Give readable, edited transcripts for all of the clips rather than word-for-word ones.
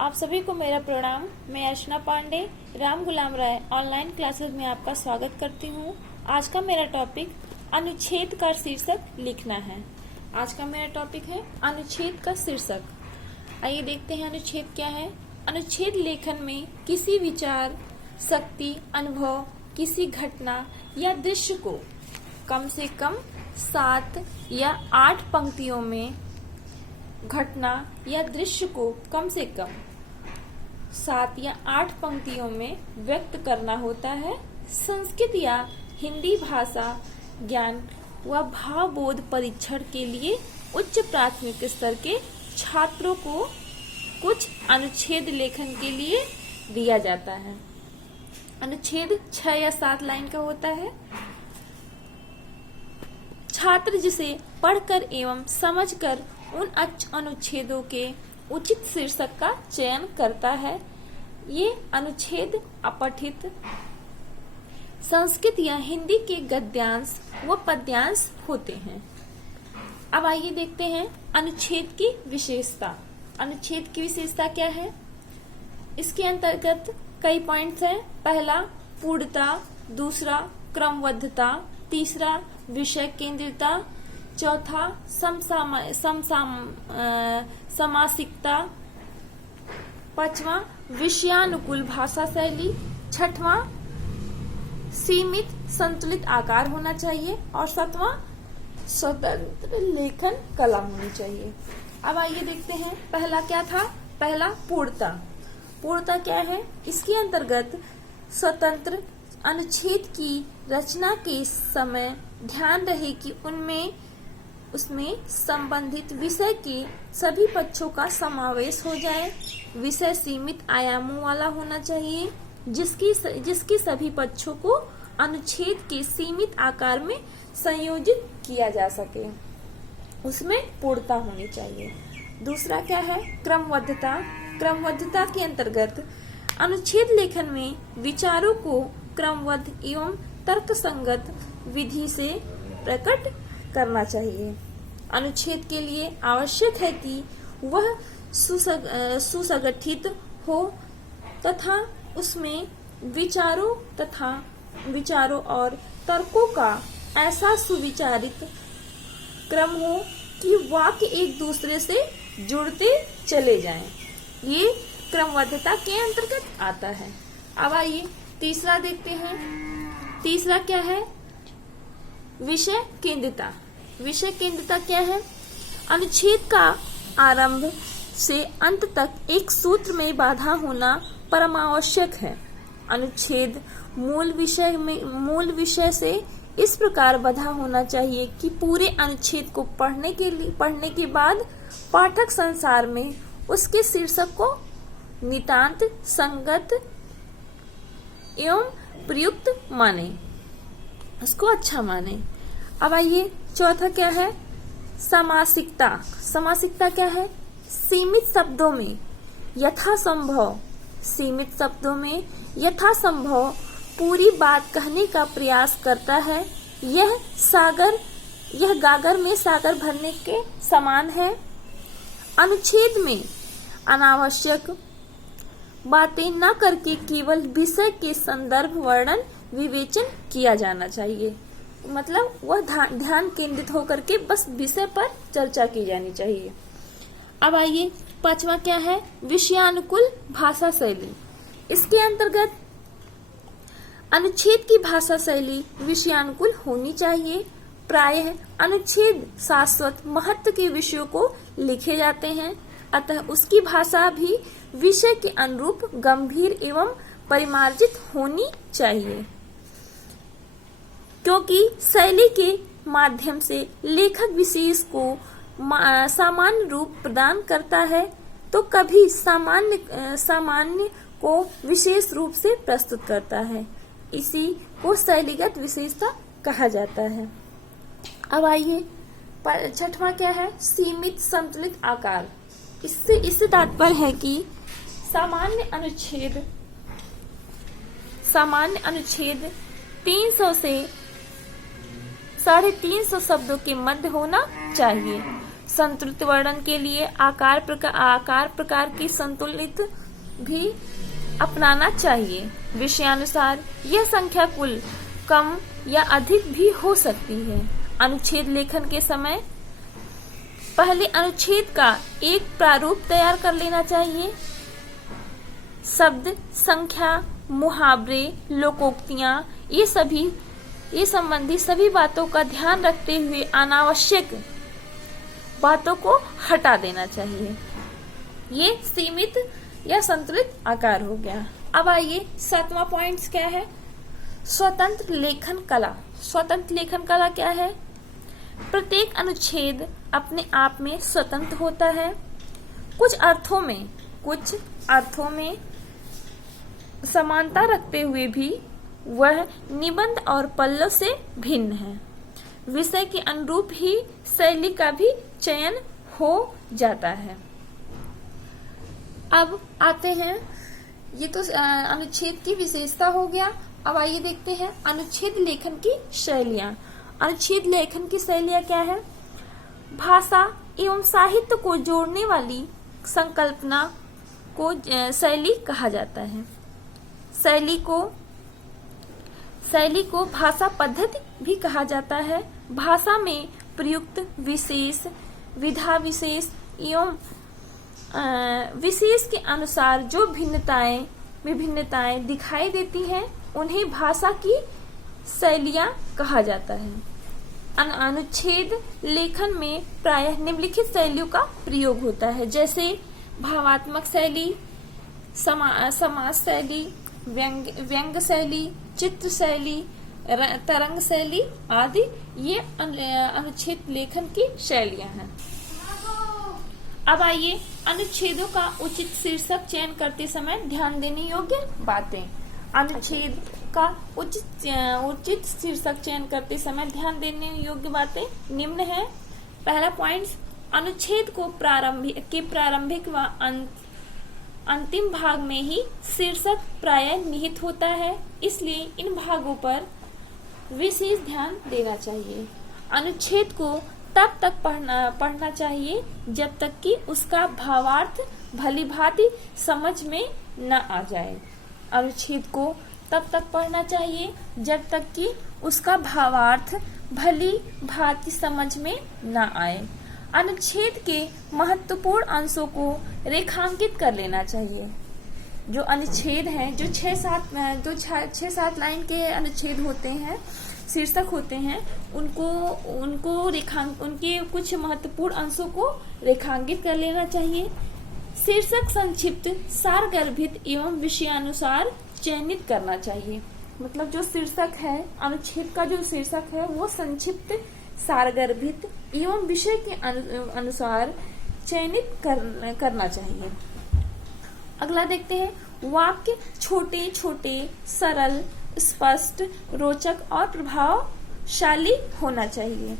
आप सभी को मेरा प्रणाम। मैं अर्चना पांडे राम गुलाम राय ऑनलाइन क्लासेस में आपका स्वागत करती हूँ। आज का मेरा टॉपिक अनुच्छेद का शीर्षक लिखना है। आज का मेरा टॉपिक है अनुच्छेद का शीर्षक। आइए देखते हैं अनुच्छेद क्या है। अनुच्छेद लेखन में किसी विचार, शक्ति, अनुभव, किसी घटना या दृश्य को कम से कम 7 या 8 पंक्तियों में, घटना या दृश्य को कम से कम 7 या 8 पंक्तियों में व्यक्त करना होता है। संस्कृत या हिंदी भाषा ज्ञान व भावबोध परीक्षण के लिए उच्च प्राथमिक स्तर के छात्रों को कुछ अनुच्छेद लेखन के लिए दिया जाता है। अनुच्छेद 6 या 7 लाइन का होता है। छात्र जिसे पढ़कर एवं समझकर उन अनुच्छेदों के उचित शीर्षक का चयन करता है। ये अनुच्छेद अपठित संस्कृत या हिंदी के गद्यांश व पद्यांश होते हैं। अब आइए देखते हैं अनुच्छेद की विशेषता। अनुच्छेद की विशेषता क्या है? इसके अंतर्गत कई पॉइंट्स हैं। पहला पूर्णता, दूसरा क्रमबद्धता, तीसरा विषय केंद्रितता, चौथा समासिकता, पांचवा विषयानुकूल भाषा शैली, छठवां सीमित संतुलित आकार होना चाहिए और सातवां स्वतंत्र लेखन कला होनी चाहिए। अब आइए देखते हैं पहला क्या था। पहला पूर्णता। पूर्णता क्या है? इसके अंतर्गत स्वतंत्र अनुच्छेद की रचना के समय ध्यान रहे कि उसमें संबंधित विषय के सभी पक्षों का समावेश हो जाए। विषय सीमित आयामों वाला होना चाहिए जिसकी सभी पक्षों को अनुच्छेद के सीमित आकार में संयोजित किया जा सके, उसमें पूर्णता होनी चाहिए। दूसरा क्या है? क्रमबद्धता। क्रमबद्धता के अंतर्गत अनुच्छेद लेखन में विचारों को क्रमबद्ध एवं तर्कसंगत विधि से प्रकट करना चाहिए। अनुच्छेद के लिए आवश्यक है कि वह सुसंगठित हो तथा उसमें विचारों और तर्कों का ऐसा सुविचारित क्रम हो कि वाक्य एक दूसरे से जुड़ते चले जाएं। ये क्रमबद्धता के अंतर्गत आता है। अब आइए तीसरा देखते हैं। तीसरा क्या है? विषय केंद्रितता। विषय केंद्रितता क्या है? अनुच्छेद का आरंभ से अंत तक एक सूत्र में बाधा होना परमावश्यक है। अनुच्छेद मूल विषय से इस प्रकार बंधा होना चाहिए कि पूरे अनुच्छेद को पढ़ने के बाद पाठक संसार में उसके शीर्षक को नितांत संगत एवं प्रयुक्त माने, उसको अच्छा माने। अब आइए चौथा क्या है? समासिकता। समासिकता क्या है? सीमित शब्दों में यथासंभव पूरी बात कहने का प्रयास करता है। यह गागर में सागर भरने के समान है। अनुच्छेद में अनावश्यक बातें न करके केवल विषय के संदर्भ वर्णन विवेचन किया जाना चाहिए। मतलब वह ध्यान केंद्रित होकर के बस विषय पर चर्चा की जानी चाहिए। अब आइए पांचवा क्या है? विषयानुकूल भाषा शैली। इसके अंतर्गत अनुच्छेद की भाषा शैली विषयानुकूल होनी चाहिए। प्रायः अनुच्छेद शाश्वत महत्व के विषयों को लिखे जाते हैं, अतः उसकी भाषा भी विषय के अनुरूप गंभीर एवं परिमार्जित होनी चाहिए। क्योंकि शैली के माध्यम से लेखक विशेष को सामान्य रूप प्रदान करता है तो कभी सामान्य को विशेष रूप से प्रस्तुत करता है। इसी को शैलीगत विशेषता कहा जाता है। अब आइए छठवां क्या है? सीमित संतुलित आकार। इससे तात्पर्य है कि सामान्य अनुच्छेद 300 से 350 शब्दों के मध्य होना चाहिए। संतुलित वर्णन के लिए आकार प्रकार की संतुलित भी अपनाना चाहिए। विषयानुसार यह संख्या कुल कम या अधिक भी हो सकती है। अनुच्छेद लेखन के समय पहले अनुच्छेद का एक प्रारूप तैयार कर लेना चाहिए। शब्द, संख्या, मुहावरे, लोकोक्तियां ये संबंधी सभी बातों का ध्यान रखते हुए अनावश्यक बातों को हटा देना चाहिए। ये सीमित या संतुलित आकार हो गया। अब आइए 7वां पॉइंट क्या है? स्वतंत्र लेखन कला। स्वतंत्र लेखन कला क्या है? प्रत्येक अनुच्छेद अपने आप में स्वतंत्र होता है। कुछ अर्थों में समानता रखते हुए भी वह निबंध और पल्लों से भिन्न है। विषय के अनुरूप ही शैली का भी चयन हो जाता है। अब आते हैं, ये तो अनुच्छेद की विशेषता हो गया। अब आइए देखते हैं अनुच्छेद लेखन की शैलियां। अनुच्छेद लेखन की शैलियां क्या है? भाषा एवं साहित्य को जोड़ने वाली संकल्पना को शैली कहा जाता है। शैली को भाषा पद्धति भी कहा जाता है। भाषा में प्रयुक्त विशेष, विधा विशेष एवं विशेष के अनुसार जो विभिन्नताएं दिखाई देती हैं उन्हें भाषा की शैलियां कहा जाता है। अनुच्छेद लेखन में प्रायः निम्नलिखित शैलियों का प्रयोग होता है, जैसे भावात्मक शैली, समास शैली, व्यंग्य शैली, चित्र शैली, तरंग शैली आदि। ये अनुच्छेद लेखन की शैलियां हैं। अब आइए अनुच्छेदों का उचित शीर्षक चयन करते समय ध्यान देने योग्य बातें। अनुच्छेद का उचित शीर्षक चयन करते समय ध्यान देने योग्य बातें निम्न है। पहला पॉइंट, अनुच्छेद को प्रारंभिक व अंतिम भाग में ही शीर्षक प्रायः निहित होता है, इसलिए इन भागों पर विशेष ध्यान देना चाहिए। अनुच्छेद को तब तक पढ़ना चाहिए जब तक कि उसका भावार्थ भली भांति समझ में न आ जाए। अनुच्छेद को तब तक पढ़ना चाहिए जब तक कि उसका भावार्थ भली भांति समझ में न आए। अनुच्छेद के महत्वपूर्ण अंशों को रेखांकित कर लेना चाहिए। जो अनुच्छेद हैं, जो 6-7 लाइन के अनुच्छेद होते हैं, शीर्षक होते हैं, उनके कुछ महत्वपूर्ण अंशों को रेखांकित कर लेना चाहिए। शीर्षक संक्षिप्त, सारगर्भित एवं विषयानुसार चयनित करना चाहिए। मतलब जो शीर्षक है, अनुच्छेद का जो शीर्षक है वो संक्षिप्त, सारगर्भित एवं विषय के अनुसार चयनित करना चाहिए। अगला देखते हैं, वाक्य छोटे छोटे, सरल, स्पष्ट, रोचक और प्रभावशाली होना चाहिए।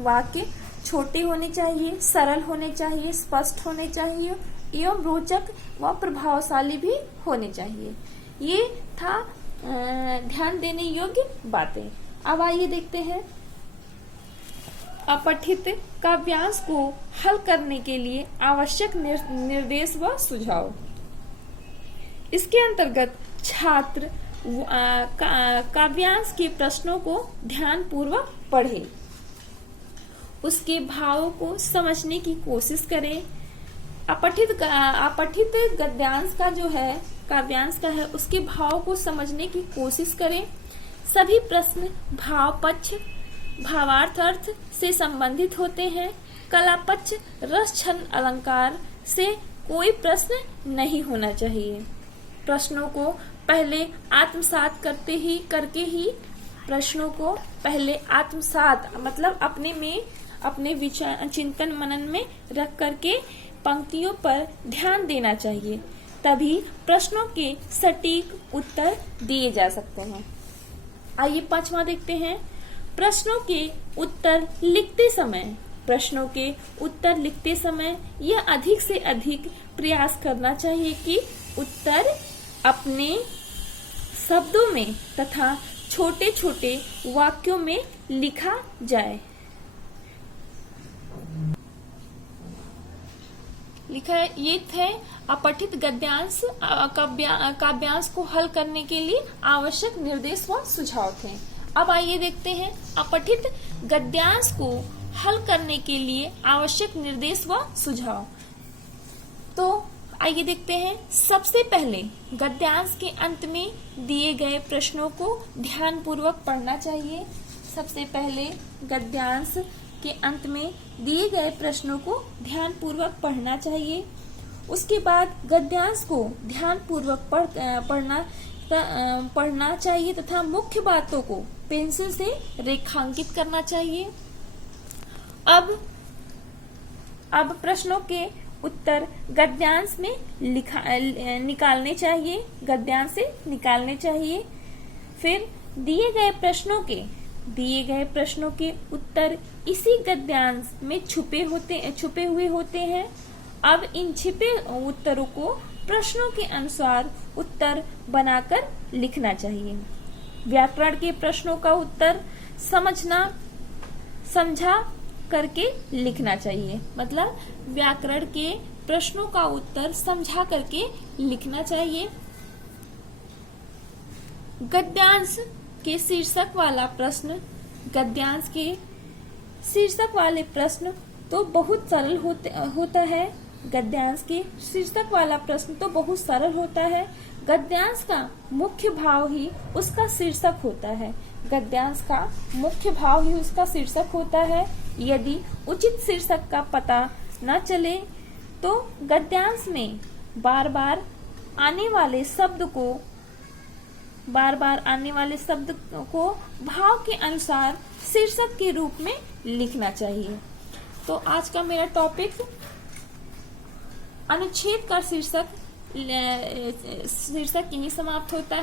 वाक्य छोटे होने चाहिए, सरल होने चाहिए, स्पष्ट होने चाहिए एवं रोचक व प्रभावशाली भी होने चाहिए। ये था ध्यान देने योग्य बातें। अब आइए देखते हैं अपठित काव्यांश को हल करने के लिए आवश्यक निर्देश व सुझाव। इसके अंतर्गत छात्र काव्यांश के प्रश्नों को ध्यान पूर्वक पढ़े, उसके भावों को समझने की कोशिश करें। अपठित गद्यांश का जो है, काव्यांश का है, उसके भाव को समझने की कोशिश करें। सभी प्रश्न भाव पक्ष, भावार्थ अर्थ से संबंधित होते हैं। कला पक्ष, रस, छंद, अलंकार से कोई प्रश्न नहीं होना चाहिए। प्रश्नों को पहले आत्मसात करके ही प्रश्नों को पहले आत्मसात मतलब अपने विचार चिंतन मनन में रख करके पंक्तियों पर ध्यान देना चाहिए, तभी प्रश्नों के सटीक उत्तर दिए जा सकते हैं। आइए 5वां देखते हैं, प्रश्नों के उत्तर लिखते समय यह अधिक से अधिक प्रयास करना चाहिए कि उत्तर अपने शब्दों में तथा छोटे छोटे वाक्यों में लिखा जाए। लिखा है, ये थे अपठित गद्यांश काव्यांश को हल करने के लिए आवश्यक निर्देश व सुझाव थे। अब आइए देखते हैं अपठित गद्यांश को हल करने के लिए आवश्यक निर्देश व सुझाव। तो आइए देखते हैं। सबसे पहले गद्यांश के अंत में दिए गए प्रश्नों को ध्यानपूर्वक पढ़ना चाहिए। सबसे पहले गद्यांश के अंत में दिए गए प्रश्नों को ध्यानपूर्वक पढ़ना चाहिए। उसके बाद गद्यांश को ध्यानपूर्वक पढ़ना चाहिए तथा मुख्य बातों को पेंसिल से रेखांकित करना चाहिए। अब प्रश्नों के उत्तर गद्यांश में निकालने चाहिए, गद्यांश से निकालने चाहिए। फिर दिए गए प्रश्नों के उत्तर इसी गद्यांश में छुपे हुए होते हैं। अब इन छिपे उत्तरों को प्रश्नों के अनुसार उत्तर बनाकर लिखना चाहिए। व्याकरण के प्रश्नों का उत्तर समझा करके लिखना चाहिए। मतलब व्याकरण के प्रश्नों का उत्तर समझा करके लिखना चाहिए। गद्यांश के शीर्षक वाला प्रश्न, गद्यांश के शीर्षक वाले प्रश्न तो बहुत सरल होता है। गद्यांश के शीर्षक वाला प्रश्न तो बहुत सरल होता है। गद्यांश का मुख्य भाव ही उसका शीर्षक होता है। गद्यांश का मुख्य भाव ही उसका शीर्षक होता है। यदि उचित शीर्षक का पता न चले तो गद्यांश में बार बार आने वाले शब्द को भाव के अनुसार शीर्षक के रूप में लिखना चाहिए। तो आज का मेरा टॉपिक अनुच्छेद का शीर्षक यहीं समाप्त होता है।